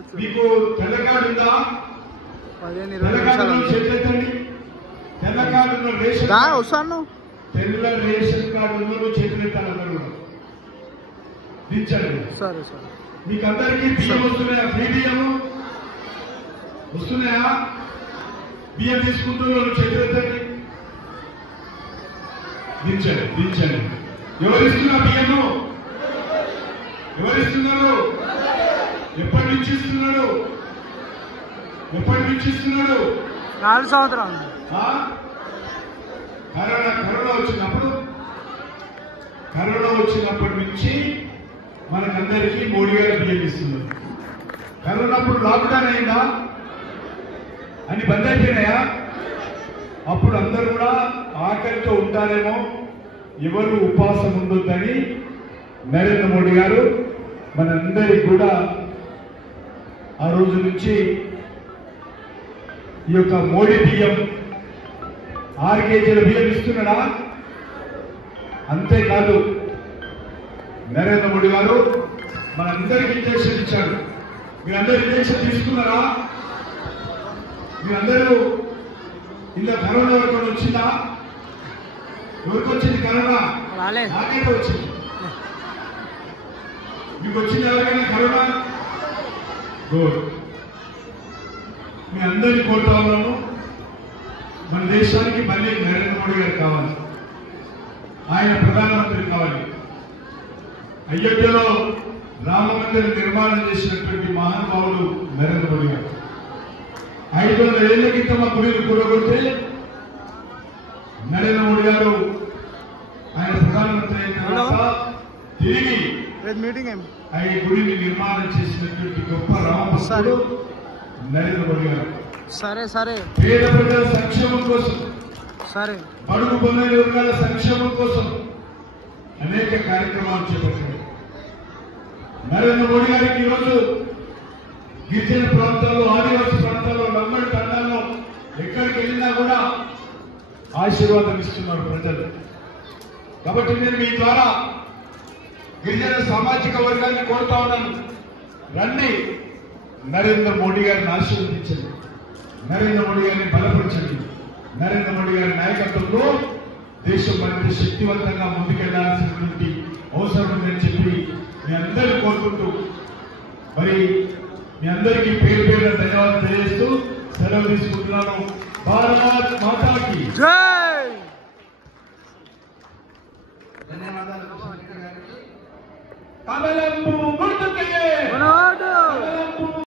మీకు తెల్ల కార్డు ఉందా? తెల్ల కార్డులో చేతులెత్తండి. తెల్ల కార్డులో రేషన్ వస్తాను. తెల్ల రేషన్ కార్డులో చేతులెత్తాలి అందరూ. దించండి. సరే సరే. మీకు అందరికీ బియ్యం వస్తున్నాయా? ఫ్రీ బియ్యం వస్తున్నాయా? బియ్యం తీసుకుంటున్నారు చేతులెత్తండి. దించండి దించండి. ఎవరిస్తున్నా బియ్యము? ఎవరిస్తున్నారు? ఎప్పటి నుంచి ఇస్తున్నాడు? ఎప్పటి నుంచి ఇస్తున్నాడు? 4 సంవత్సరాలు. కరోనా వచ్చినప్పటి నుంచి మనకందరికీ 3000 బియ్యం ఇస్తున్నారు. కరోనా అప్పుడు లాక్డౌన్ అయిందా? అని బంద్ అయిపోయినాయా? అప్పుడు అందరూ కూడా ఆకలితో ఉంటారేమో, ఎవరు ఉపవాసం ఉండొద్దని నరేంద్ర మోడీ గారు మనందరికి కూడా ఆ రోజు నుంచి ఈ యొక్క మోడీ బియ్యం 6 కేజీల బియ్యం ఇస్తున్నాడా? అంతేకాదు నరేంద్ర మోడీ గారు మనందరికి ఇంజక్షన్ ఇచ్చాడు. మీరందరూ ఇంజక్షన్ తీసుకున్నారా? మీరందరూ ఇలా కరోనా ఎవరికైనా వచ్చిందా? ఎవరికి వచ్చింది కరోనా? నాకైతే వచ్చింది. మీకు వచ్చింది ఎవరికైనా కరోనా? గుడ్. మీ అందరినీ కోరుతా ఉన్నాను, మన దేశానికి మళ్ళీ నరేంద్ర మోడీ గారు కావాలి. ఆయన ప్రధానమంత్రి కావాలి. అయోధ్యలో రామ మందిర నిర్మాణం చేసినటువంటి మహానుభావుడు నరేంద్ర మోడీ గారు. 500 ఏళ్ల క్రితం ఆ గుడిని కూడగొడితే నరేంద్ర మోడీ గారు ఆయన ప్రధానమంత్రి అయిన తర్వాత తిరిగి ఆయన గుడిని నిర్మాణం చేసినటువంటి గొప్ప రామభక్తుడు నరేంద్ర మోడీ గారు. సరే సరే. పేద ప్రజల సంక్షేమం కోసం, సరే, బడుగు బలైన వర్గాల సంక్షేమం కోసం అనేక కార్యక్రమాలు చేపట్టారు. నరేంద్ర మోడీ గారికి ఈరోజు గిరిజన ప్రాంతాల్లో, ఆదివాసీ ప్రాంతాల్లో, లంబడి తండాల్లో ఎక్కడికి వెళ్ళినా కూడా ఆశీర్వాదం ఇస్తున్నారు ప్రజలు. కాబట్టి నేను మీ ద్వారా గిరిజన సామాజిక వర్గాన్ని కోరుతా ఉన్నాను, రండి నరేంద్ర మోడీ గారిని ఆశీర్వదించండి, నరేంద్ర మోడీ గారిని బలపరచండి. నరేంద్ర మోడీ గారి నాయకత్వంలో దేశం మరింత శక్తివంతంగా ముందుకెళ్లాల్సినటువంటి అవసరం ఉందని చెప్పి మీ అందరూ కోరుకుంటూ, మరి మీ అందరికీ పేరు పేరున ధన్యవాదాలు తెలియజేస్తూ సెలవు తీసుకుంటున్నాను. భారత్ మాతాకి జై. ధన్యవాదాలు.